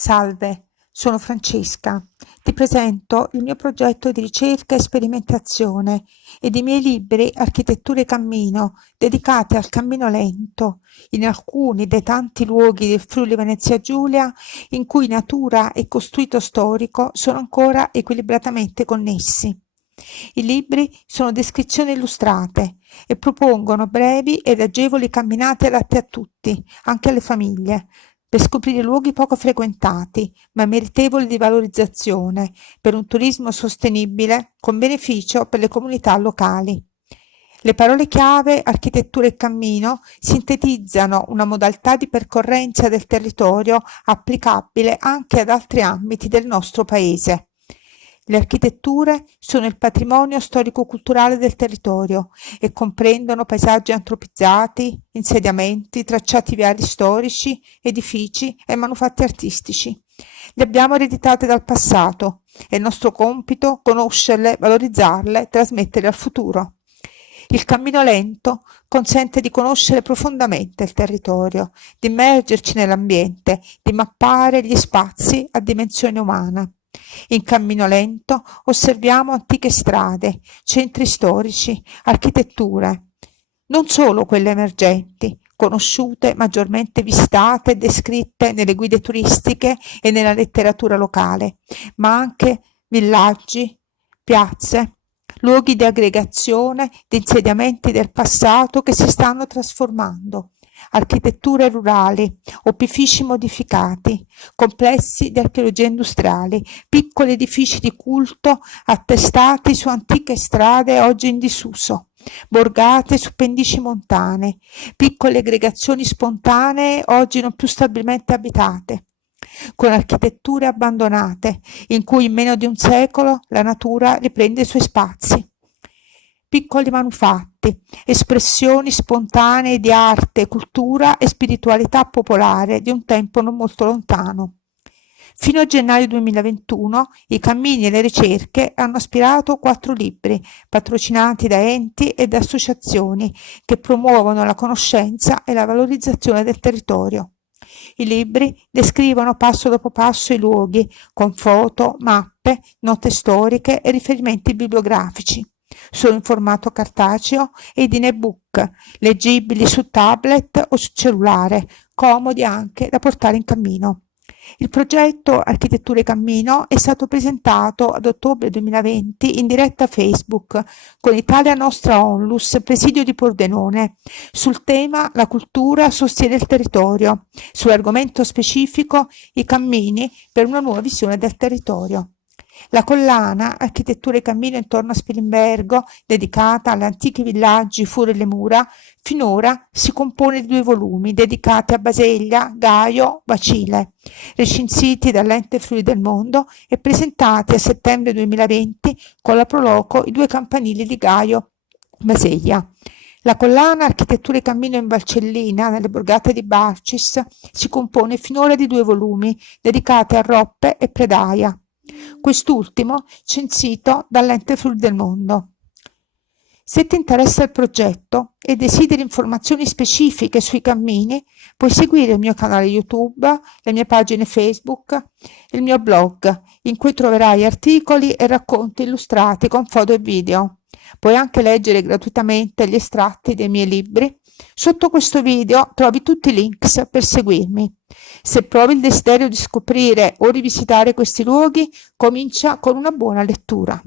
Salve, sono Francesca. Ti presento il mio progetto di ricerca e sperimentazione ed i miei libri Architetture Cammino, dedicati al cammino lento, in alcuni dei tanti luoghi del Friuli Venezia Giulia in cui natura e costruito storico sono ancora equilibratamente connessi. I libri sono descrizioni illustrate e propongono brevi ed agevoli camminate adatte a tutti, anche alle famiglie, per scoprire luoghi poco frequentati, ma meritevoli di valorizzazione, per un turismo sostenibile con beneficio per le comunità locali. Le parole chiave architettura e cammino sintetizzano una modalità di percorrenza del territorio applicabile anche ad altri ambiti del nostro paese. Le architetture sono il patrimonio storico-culturale del territorio e comprendono paesaggi antropizzati, insediamenti, tracciati viari storici, edifici e manufatti artistici. Le abbiamo ereditate dal passato. È il nostro compito conoscerle, valorizzarle, trasmetterle al futuro. Il cammino lento consente di conoscere profondamente il territorio, di immergerci nell'ambiente, di mappare gli spazi a dimensione umana. In cammino lento osserviamo antiche strade, centri storici, architetture, non solo quelle emergenti, conosciute, maggiormente visitate e descritte nelle guide turistiche e nella letteratura locale, ma anche villaggi, piazze, luoghi di aggregazione, di insediamenti del passato che si stanno trasformando, architetture rurali, opifici modificati, complessi di archeologia industriali, piccoli edifici di culto attestati su antiche strade oggi in disuso, borgate su pendici montane, piccole aggregazioni spontanee oggi non più stabilmente abitate, con architetture abbandonate in cui in meno di un secolo la natura riprende i suoi spazi. Piccoli manufatti, espressioni spontanee di arte, cultura e spiritualità popolare di un tempo non molto lontano. Fino a gennaio 2021 i cammini e le ricerche hanno ispirato 4 libri, patrocinati da enti ed associazioni che promuovono la conoscenza e la valorizzazione del territorio. I libri descrivono passo dopo passo i luoghi, con foto, mappe, note storiche e riferimenti bibliografici. Sono in formato cartaceo ed in ebook, leggibili su tablet o su cellulare, comodi anche da portare in cammino. Il progetto Architetture Cammino è stato presentato ad ottobre 2020 in diretta Facebook con Italia Nostra Onlus, presidio di Pordenone, sul tema La cultura sostiene il territorio, sull'argomento specifico I cammini per una nuova visione del territorio. La collana Architetture Cammino intorno a Spilimbergo, dedicata agli antichi villaggi fuori le mura, finora si compone di 2 volumi dedicati a Baseglia, Gaio, Bacile, recensiti dall'Ente Friuli del Mondo e presentati a settembre 2020 con la Proloco I 2 campanili di Gaio, Baseglia. La collana Architetture Cammino in Valcellina, nelle borgate di Barcis, si compone finora di 2 volumi dedicati a Roppe e Predaia, quest'ultimo censito dall'Ente Friuli del Mondo. Se ti interessa il progetto e desideri informazioni specifiche sui cammini, puoi seguire il mio canale YouTube, le mie pagine Facebook e il mio blog, in cui troverai articoli e racconti illustrati con foto e video. Puoi anche leggere gratuitamente gli estratti dei miei libri. Sotto questo video trovi tutti i links per seguirmi. Se provi il desiderio di scoprire o rivisitare questi luoghi, comincia con una buona lettura.